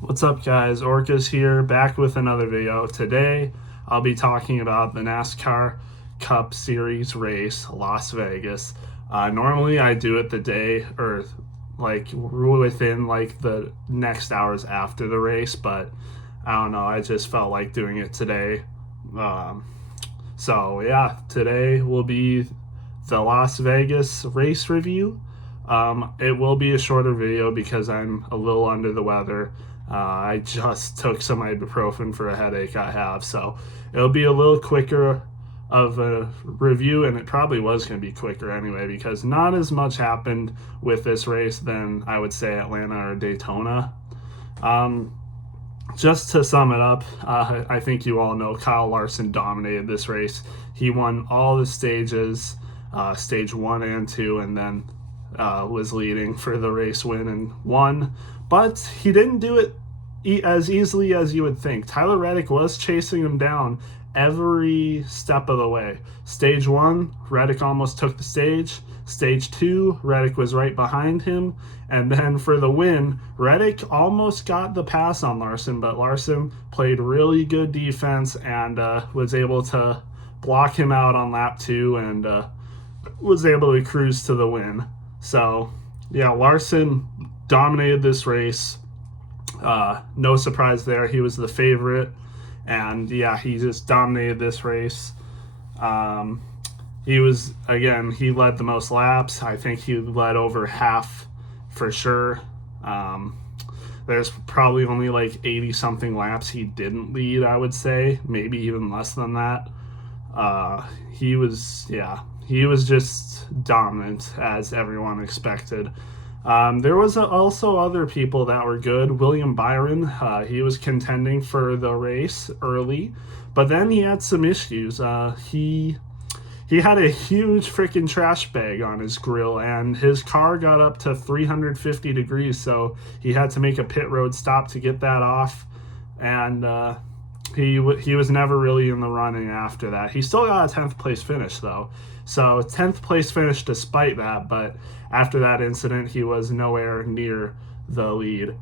What's up, guys? Orcas here, back with another video. Today, I'll be talking about the NASCAR Cup Series race, Las Vegas. Normally, I do it the day or like within like the next hours after the race, but I don't know. I just felt like doing it today. Um, so yeah, today will be the Las Vegas race review. It will be a shorter video because I'm a little under the weather. I just took some ibuprofen for a headache I have, so it'll be a little quicker of a review, and it probably was going to be quicker anyway because not as much happened with this race than I would say Atlanta or Daytona. Um, just to sum it up, I think you all know Kyle Larson dominated this race. He won all the stages, stage 1 and 2, and then was leading for the race win and won. But he didn't do it as easily as you would think. Tyler Reddick was chasing him down every step of the way. Stage 1, Reddick almost took the stage. Stage 2, Reddick was right behind him. And then for the win, Reddick almost got the pass on Larson, but Larson played really good defense and was able to block him out on lap 2 and was able to cruise to the win. So, yeah, Larson dominated this race. No surprise there. He was the favorite. And, yeah, he just dominated this race. He led the most laps. I think he led over half for sure. There's probably only like 80-something laps he didn't lead, I would say. Maybe even less than that. He was just dominant, as everyone expected. There was also other people that were good. William Byron, he was contending for the race early, but then he had some issues. He had a huge freaking trash bag on his grill, and his car got up to 350 degrees, so he had to make a pit road stop to get that off, and he was never really in the running after that. He still got a 10th place finish, though. So 10th place finish despite that, but after that incident, he was nowhere near the lead.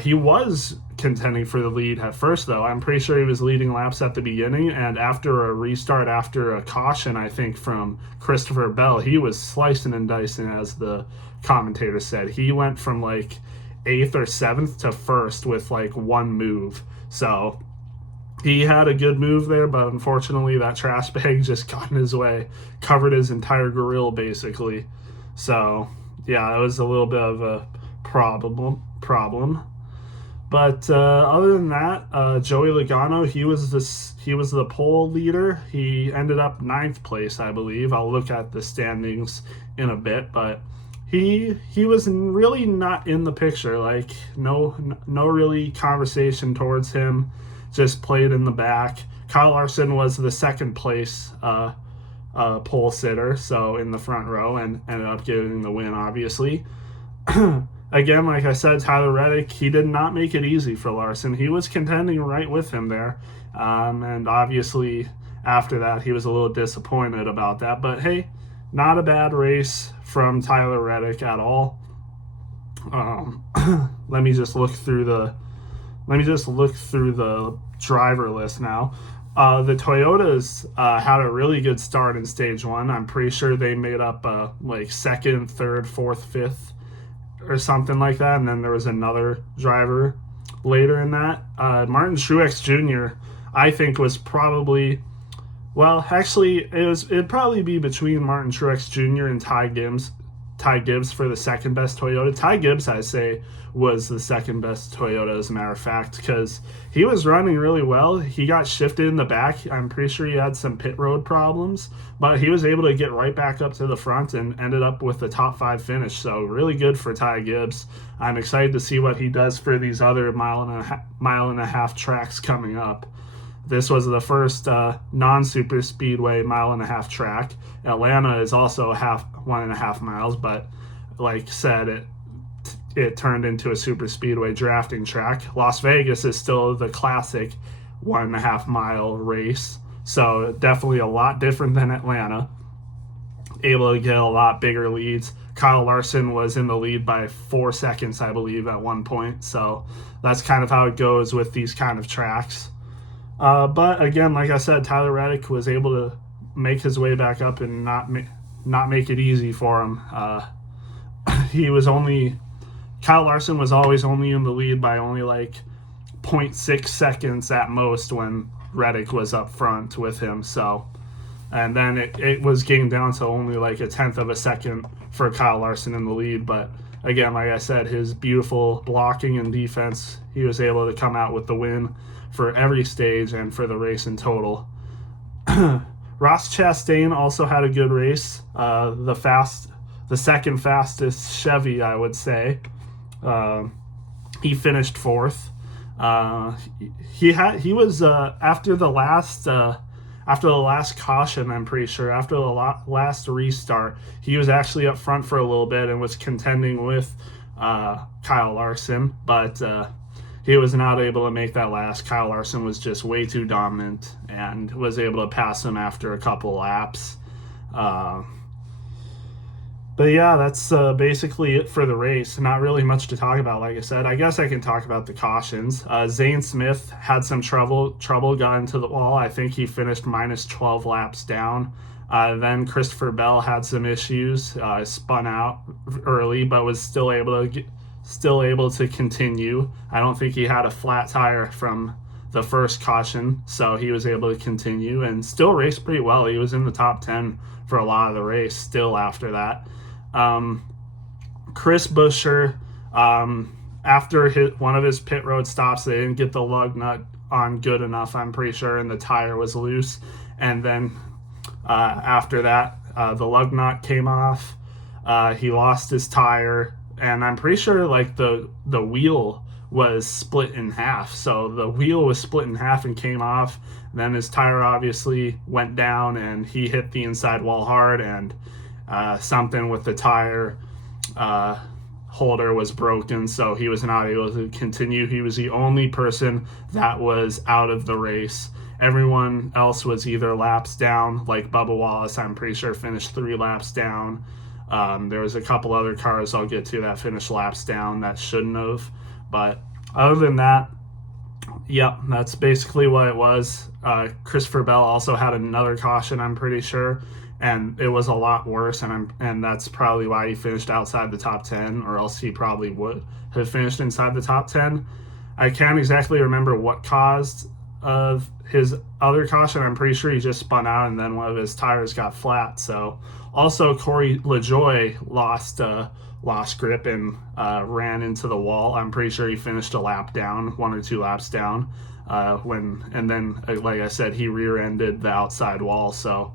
He was contending for the lead at first, though. I'm pretty sure he was leading laps at the beginning, and after a restart, after a caution, I think, from Christopher Bell, he was slicing and dicing, as the commentator said. He went from like 8th or 7th to 1st with like one move. So he had a good move there, but unfortunately that trash bag just got in his way, covered his entire grill basically. So yeah, it was a little bit of a problem. But other than that, Joey Logano, he was the pole leader. He ended up 9th place, I believe. I'll look at the standings in a bit, but he was really not in the picture. Like no really conversation towards him. Just played in the back. Kyle Larson was the 2nd place pole sitter, so in the front row, and ended up getting the win, obviously. Again, like I said, Tyler Reddick, he did not make it easy for Larson. He was contending right with him there, and obviously after that he was a little disappointed about that. But hey, not a bad race from Tyler Reddick at all. Let me just look through the driver list now. The Toyotas had a really good start in stage 1. I'm pretty sure they made up like 2nd, 3rd, 4th, 5th, or something like that. And then there was another driver later in that. Martin Truex Jr., I think, was probably, well, actually, it'd probably be between Martin Truex Jr. and Ty Gibbs for the 2nd best Toyota. Ty Gibbs, I say, was the 2nd best Toyota, as a matter of fact, because he was running really well. He got shifted in the back. I'm pretty sure he had some pit road problems, but he was able to get right back up to the front and ended up with the top 5 finish. So really good for Ty Gibbs. I'm excited to see what he does for these other mile and a half tracks coming up. This was the first non-super speedway mile and a half track. Atlanta is also 1.5 miles, but like said, it turned into a super speedway drafting track. Las Vegas is still the classic 1.5 mile race, so definitely a lot different than Atlanta. Able to get a lot bigger leads. Kyle Larson was in the lead by 4 seconds, I believe, at one point. So that's kind of how it goes with these kind of tracks. But again, like I said, Tyler Reddick was able to make his way back up and not make it easy for him. Kyle Larson was always only in the lead by only like 0.6 seconds at most when Reddick was up front with him. So, and then it was getting down to only like a tenth of a second for Kyle Larson in the lead. But again, like I said, his beautiful blocking and defense, he was able to come out with the win for every stage and for the race in total. Ross Chastain also had a good race. The second fastest Chevy, I would say. He finished fourth. He was after the last caution, I'm pretty sure, after the last restart, he was actually up front for a little bit and was contending with Kyle Larson, but he was not able to make that last. Kyle Larson was just way too dominant and was able to pass him after a couple laps. But yeah, that's basically it for the race. Not really much to talk about, like I said. I guess I can talk about the cautions. Zane Smith had some trouble, got into the wall. I think he finished minus 12 laps down. Then Christopher Bell had some issues, spun out early, but was still able to continue. I don't think he had a flat tire from the first caution, so he was able to continue and still race pretty well. He was in the top 10 for a lot of the race still after that. Chris Buescher, after one of his pit road stops, they didn't get the lug nut on good enough, I'm pretty sure, and the tire was loose. And then after that, the lug nut came off. He lost his tire, and I'm pretty sure like the wheel was split in half. So the wheel was split in half and came off. Then his tire obviously went down, and he hit the inside wall hard, and something with the tire holder was broken, so he was not able to continue. He was the only person that was out of the race. Everyone else was either laps down, like Bubba Wallace, I'm pretty sure, finished 3 laps down. There was a couple other cars I'll get to that finished laps down that shouldn't have. But other than that, yep, that's basically what it was. Christopher Bell also had another caution, I'm pretty sure, and it was a lot worse, and that's probably why he finished outside the top 10, or else he probably would have finished inside the top 10. I can't exactly remember what caused his other caution. I'm pretty sure he just spun out, and then one of his tires got flat. So also Corey LaJoie lost grip and ran into the wall. I'm pretty sure he finished a lap down, 1 or 2 laps down, and then like I said, he rear-ended the outside wall. So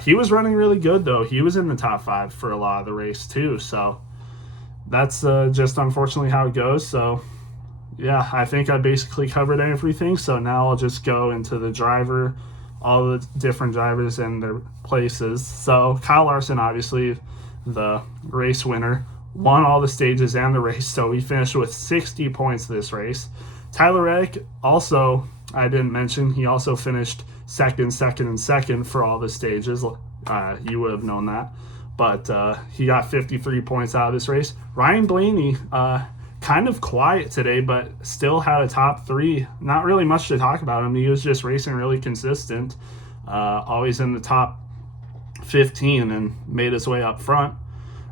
he was running really good, though. He was in the top 5 for a lot of the race too. So that's just unfortunately how it goes. So yeah, I think I basically covered everything. So now I'll just go into the driver, all the different drivers and their places. So Kyle Larson, obviously the race winner, won all the stages and the race. So he finished with 60 points this race. Tyler Reddick also, I didn't mention, he also finished second for all the stages. You would have known that. But he got 53 points out of this race. Ryan Blaney, kind of quiet today, but still had a top 3. Not really much to talk about him. He was just racing really consistent, always in the top 15, and made his way up front.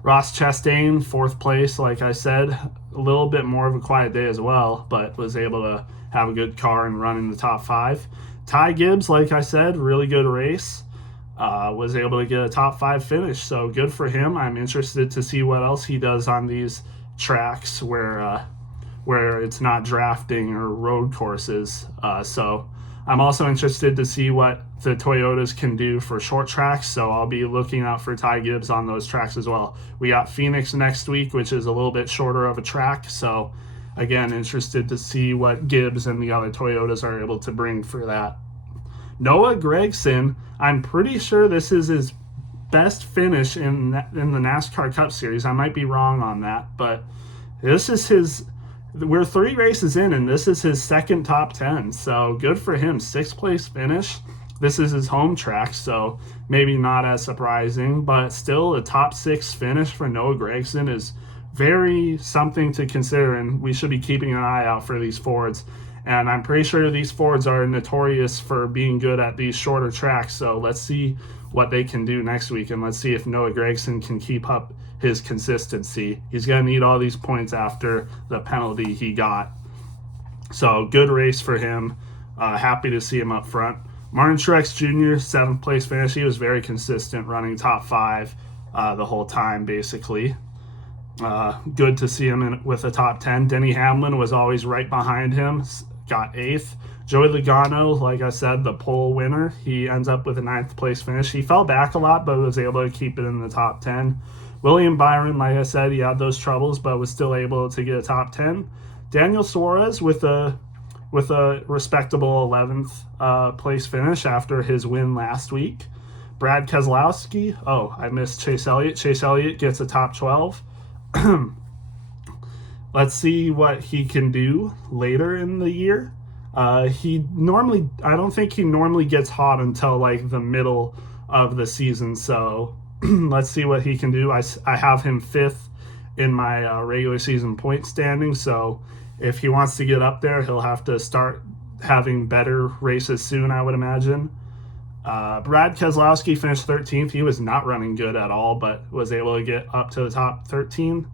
Ross Chastain, 4th place, like I said, a little bit more of a quiet day as well, but was able to have a good car and run in the top 5. Ty Gibbs, like I said, really good race. Was able to get a top 5 finish, so good for him. I'm interested to see what else he does on these tracks where it's not drafting or road courses. So I'm also interested to see what the Toyotas can do for short tracks, so I'll be looking out for Ty Gibbs on those tracks as well. We got Phoenix next week, which is a little bit shorter of a track, so again, interested to see what Gibbs and the other Toyotas are able to bring for that. Noah Gragson, I'm pretty sure this is his best finish in the NASCAR Cup Series. I might be wrong on that, but this is we're 3 races in, and this is his second top 10, so good for him. 6th place finish. This is his home track, so maybe not as surprising, but still a top 6 finish for Noah Gragson is very something to consider, and we should be keeping an eye out for these Fords. And I'm pretty sure these Fords are notorious for being good at these shorter tracks, so let's see what they can do next week, and let's see if Noah Gragson can keep up his consistency. He's going to need all these points after the penalty he got. So good race for him. Happy to see him up front. Martin Truex Jr., 7th place finish. He was very consistent, running top 5 the whole time, basically. Good to see him with a top 10. Denny Hamlin was always right behind him, got 8th. Joey Logano, like I said, the pole winner. He ends up with a 9th place finish. He fell back a lot, but was able to keep it in the top 10. William Byron, like I said, he had those troubles, but was still able to get a top 10. Daniel Suarez with a respectable 11th place finish after his win last week. Brad Keselowski, I missed Chase Elliott. Chase Elliott gets a top 12. Let's see what he can do later in the year. I don't think he normally gets hot until like the middle of the season, so let's see what he can do. I have him 5th in my regular season point standing, so if he wants to get up there, he'll have to start having better races soon, I would imagine. Brad Keselowski finished 13th. He was not running good at all, but was able to get up to the top 13.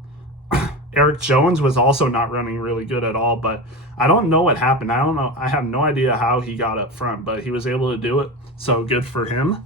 Eric Jones was also not running really good at all, but I don't know what happened. I have no idea how he got up front, but he was able to do it, so good for him.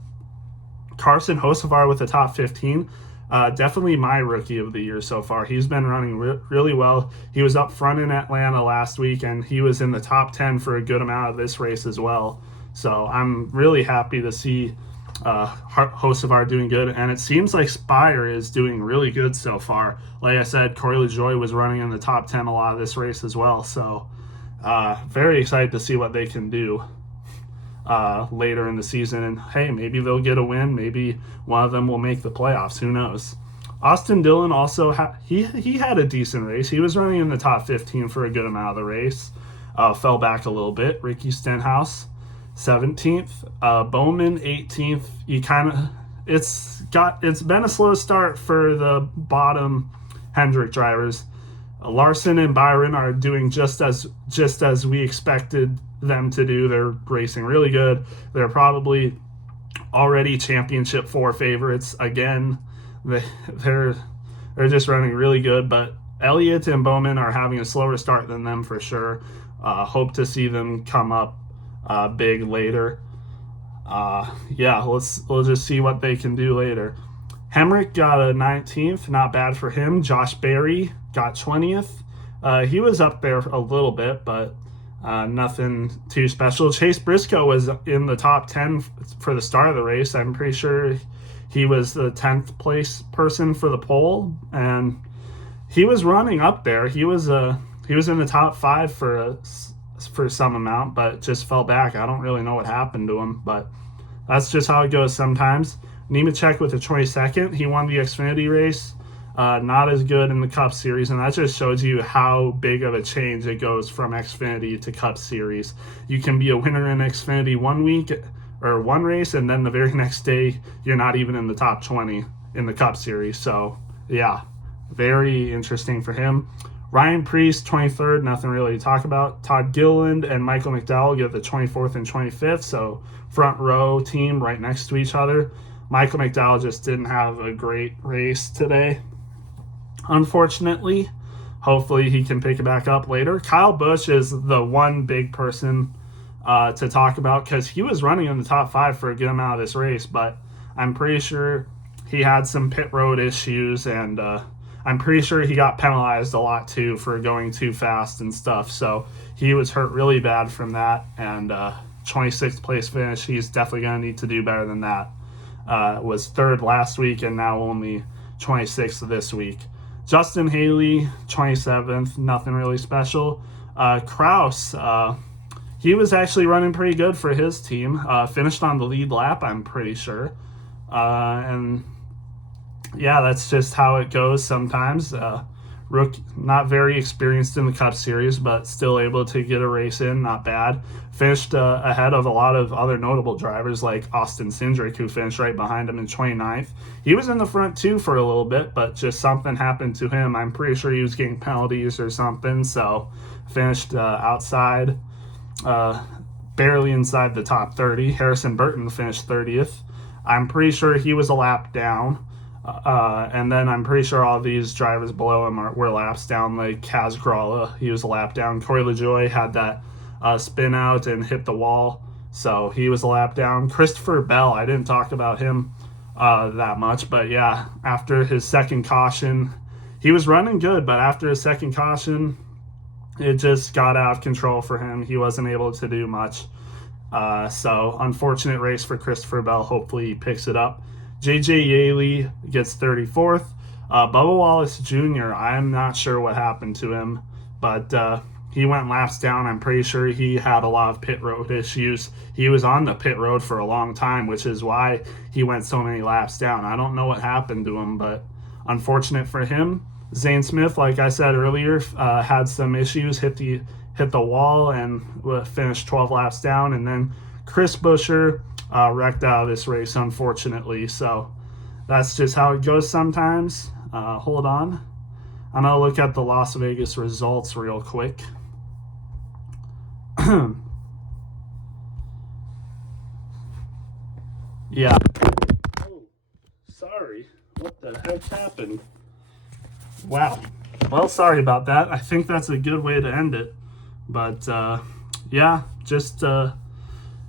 Carson Hocevar with the top 15. Definitely my rookie of the year so far. He's been running really well. He was up front in Atlanta last week, and he was in the top 10 for a good amount of this race as well. So I'm really happy to see Hocevar doing good, and it seems like Spire is doing really good so far. Like I said, Corey LaJoie was running in the top 10 a lot of this race as well, so very excited to see what they can do later in the season, and hey, maybe they'll get a win. Maybe one of them will make the playoffs. Who knows? Austin Dillon also he had a decent race. He was running in the top 15 for a good amount of the race. Fell back a little bit. Ricky Stenhouse 17th, Bowman 18th. It's been a slow start for the bottom Hendrick drivers. Larson and Byron are doing just as we expected them to do. They're racing really good. They're probably already championship 4 favorites again. They're just running really good, but Elliott and Bowman are having a slower start than them for sure. Hope to see them come up big later. We'll just see what they can do later. Hemrick got a 19th, not bad for him. Josh Berry got 20th. He was up there a little bit, but nothing too special. Chase Briscoe was in the top 10 for the start of the race. I'm pretty sure he was the 10th place person for the pole, and he was running up there. He was in the top 5 for some amount, but just fell back. I don't really know what happened to him, but that's just how it goes sometimes. Nemechek with a 22nd. He won the Xfinity race. Not as good in the Cup Series, and that just shows you how big of a change it goes from Xfinity to Cup Series. You can be a winner in Xfinity one week or one race, and then the very next day you're not even in the top 20 in the Cup Series. So yeah, very interesting for him. Ryan Preece, 23rd, nothing really to talk about. Todd Gilliland and Michael McDowell get the 24th and 25th, so front row team right next to each other. Michael McDowell just didn't have a great race today, unfortunately. Hopefully he can pick it back up later. Kyle Busch is the one big person to talk about because he was running in the top 5 for a good amount of this race, but I'm pretty sure he had some pit road issues, and I'm pretty sure he got penalized a lot too for going too fast and stuff. So he was hurt really bad from that, and 26th place finish. He's definitely going to need to do better than that. Was 3rd last week and now only 26th this week. Justin Haley, 27th, nothing really special. Kraus, he was actually running pretty good for his team. Finished on the lead lap, I'm pretty sure. And yeah, that's just how it goes sometimes. not very experienced in the Cup Series, but still able to get a race in, not bad. Finished ahead of a lot of other notable drivers like Austin Cindric, who finished right behind him in 29th. He was in the front too for a little bit, but just something happened to him. I'm pretty sure he was getting penalties or something, so finished outside, barely inside the top 30. Harrison Burton finished 30th. I'm pretty sure he was a lap down. And then I'm pretty sure all these drivers below him were laps down, like Kaz Gralla. He was a lap down. Corey LaJoie had that spin out and hit the wall, so he was a lap down. Christopher Bell, I didn't talk about him that much, but yeah, after his second caution, he was running good, but after his second caution, it just got out of control for him. He wasn't able to do much. So unfortunate race for Christopher Bell. Hopefully he picks it up. JJ Yaley gets 34th. Bubba Wallace Jr., I'm not sure what happened to him, but he went laps down. I'm pretty sure he had a lot of pit road issues. He was on the pit road for a long time, which is why he went so many laps down. I don't know what happened to him, but unfortunate for him. Zane Smith, like I said earlier, had some issues, hit the wall and finished 12 laps down. And then Chris Buescher wrecked out of this race, unfortunately. So that's just how it goes sometimes. Hold on. I'm going to look at the Las Vegas results real quick. Yeah. Oh, sorry. What the heck happened? Wow. Well, sorry about that. I think that's a good way to end it. But, yeah, just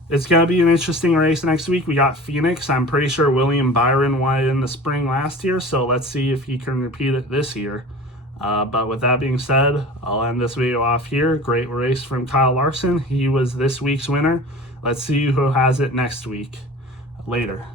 it's going to be an interesting race next week. We got Phoenix. I'm pretty sure William Byron won it in the spring last year, so let's see if he can repeat it this year. But with that being said, I'll end this video off here. Great race from Kyle Larson. He was this week's winner. Let's see who has it next week. Later.